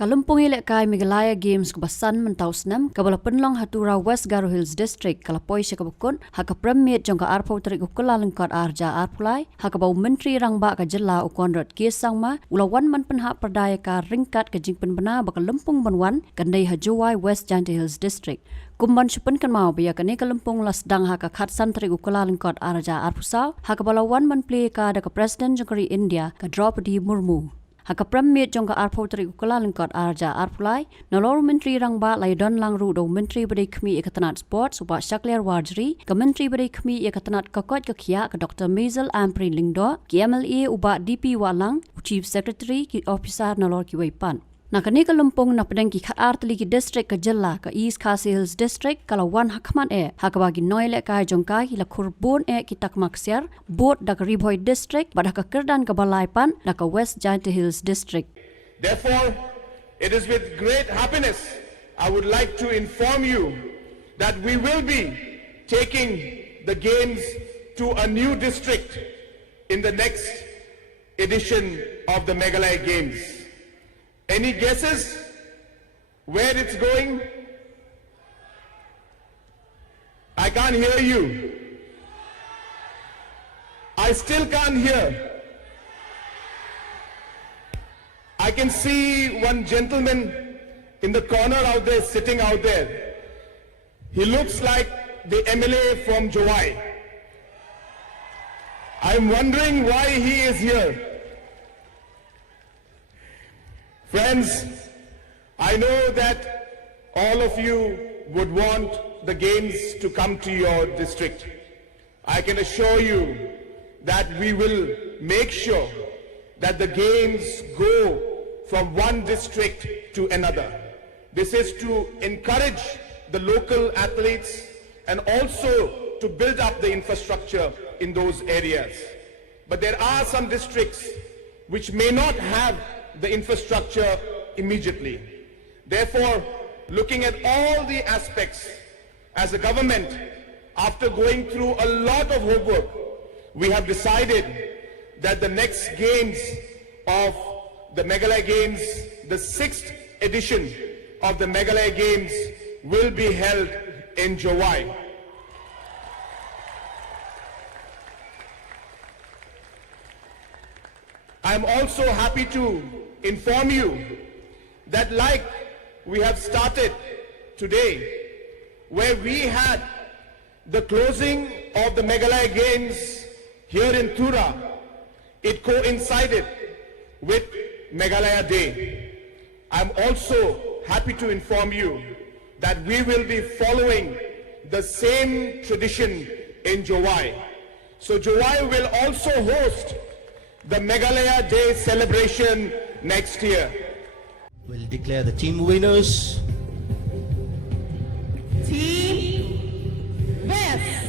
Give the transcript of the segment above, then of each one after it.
Kalumpong ilekay Meghalaya Games kubasan mentau Snem kabala penlong hatura West Garo Hills District kalapoi sekabukun haka premier jongka arpo tarik ukula lengkot arja arpulai haka bau menteri rangba ka jela ukonrot kisangma ulawan man penha perdaya ka ringkat ke jingpen bena baka lempung banwan gandai ha Jowai West Giant Hills District. Kumban supen kan mau biya kani kalumpong las dang haka khatsan tarik ukula lengkot arja arpusau haka balawan man play ka da ka President Jongkari India ka Draupadi Murmu. Haka premier jongka arpo tarik ukula lengkot arja arpulai nolor menteri rangba laidon langru do menteri badai khmi ekatanat sports uba Shakler Wajri ka menteri badai khmi ekatanat kakot ka khia ka Dr. Mazel Ampri Lingdo ki MLA uba DP Walang chief secretary ki officer nolor ki waipan. Nakani kalumpong na pedang ki khaar tali ki district ka jella ka East Khasi Hills district kala wan hakman hakabagi noile ka jongka ki la kurbon ki takmaksiar bot dak Riboy district pada ka kerdan ka balaipan na ka West Giant Hills district. Therefore, it is with great happiness I would like to inform you that we will be taking the games to a new district in the next edition of the Meghalaya Games. Any guesses where it's going? I can't hear you. I still can't hear. I can see one gentleman in the corner out there, sitting out there. He looks like the MLA from Jowai. I'm wondering why he is here. Friends, I know that all of you would want the games to come to your district. I can assure you that we will make sure that the games go from one district to another. This is to encourage the local athletes and also to build up the infrastructure in those areas. But there are some districts which may not have the infrastructure immediately. Therefore, looking at all the aspects as a government, after going through a lot of homework, we have decided that the next games of the Meghalaya Games, the 6th edition of the Meghalaya Games, will be held in Jowai. I am also happy to inform you that like we have started today, where we had the closing of the Meghalaya Games here in Thura, it coincided with Meghalaya Day. I'm also happy to inform you that we will be following the same tradition in Jowai. So Jowai will also host the Meghalaya Day celebration next year. We'll declare the team winners. Team West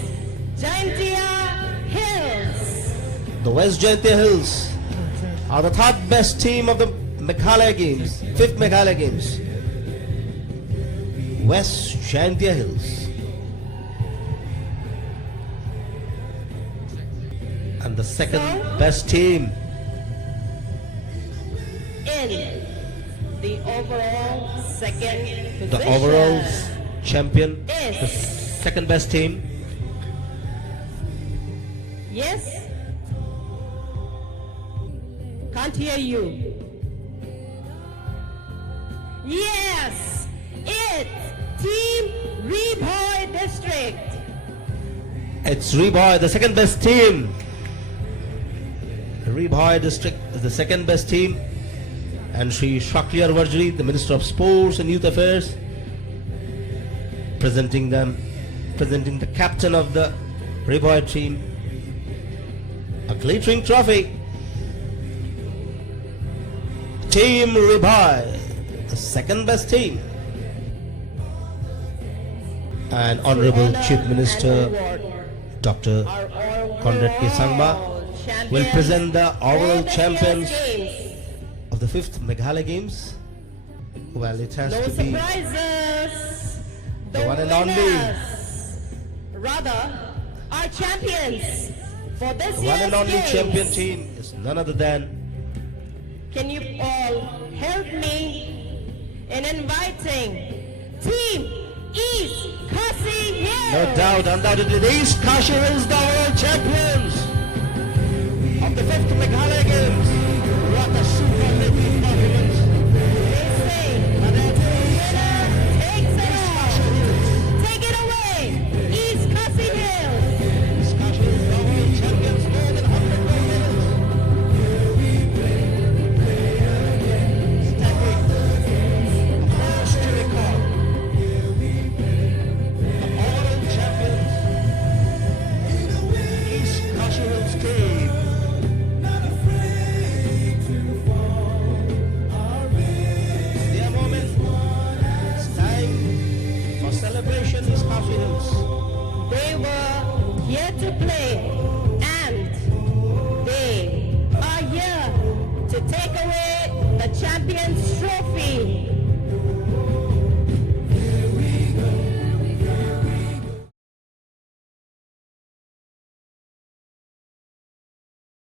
Giantia Hills. The West Giantia Hills are the third best team of the Meghalaya Games, 5th Meghalaya Games. West Giantia Hills. And the second best team In the overall second position. the overall champion, Is. the second best team. Yes? Can't hear you. Yes! It's Team Riboy District. It's Riboy, the second best team. Riboy District is the second best team. And Shri Shakler Wajri, the Minister of Sports and Youth Affairs, presenting the captain of the Riboy team, a glittering trophy. Team Riboy, the second best team. And Honorable Chief Minister Dr. Conrad K. Sangma will present the overall champions of the 5th Meghalaya Games. Well, it has No to be surprises. the one and only. winners, rather, our champions for this The year's one and only games. champion team is none other than Can you all help me in inviting Team East Khasi Hills. No doubt, undoubtedly, the East Khasi Hills, the world champions of the 5th Meghalaya Games. What a superlative performance. They say that the winner takes it all. Take it away, East Khasi Hills. East Khasi Hills, the world champions, more than 100 gold medals. Staggering. First to record. The world champions. East Khasi Hills team. Their moment. It's time for celebration, East Khasi Hills. They were here to play, and they are here to take away the champions trophy.